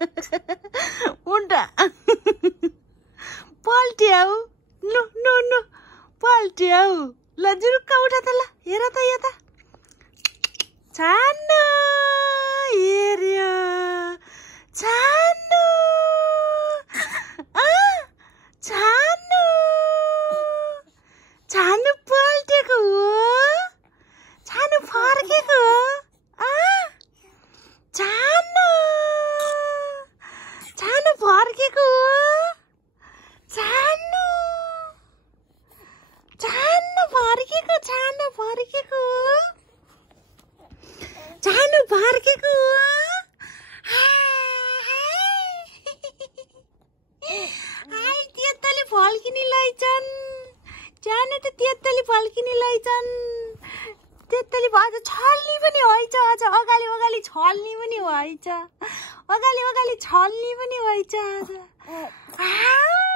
उल्टा पल्ट्याउ no no no पल्ट्याउ ल जुरुक्क उठा त ल हेर त यता छान्नु हेर्यो छान्नु छान्नु छान्नु पल्टेको हो छान्नु फर्केको हो छान्नु छान्नु फर्केको हो छान्नु छान्नु फर्केको छान्नु फर्केको छान्नु फर्केको हाय त्यतले फल्किनी लैछन् जाने त त्यतले फल्किनी लैछन् त्यतले आज छल्नी पनि होइछ आज अगाडि अगाडि छल्नी पनि होइछ अगाडि अगाडि छल्नी पनि होइछ आज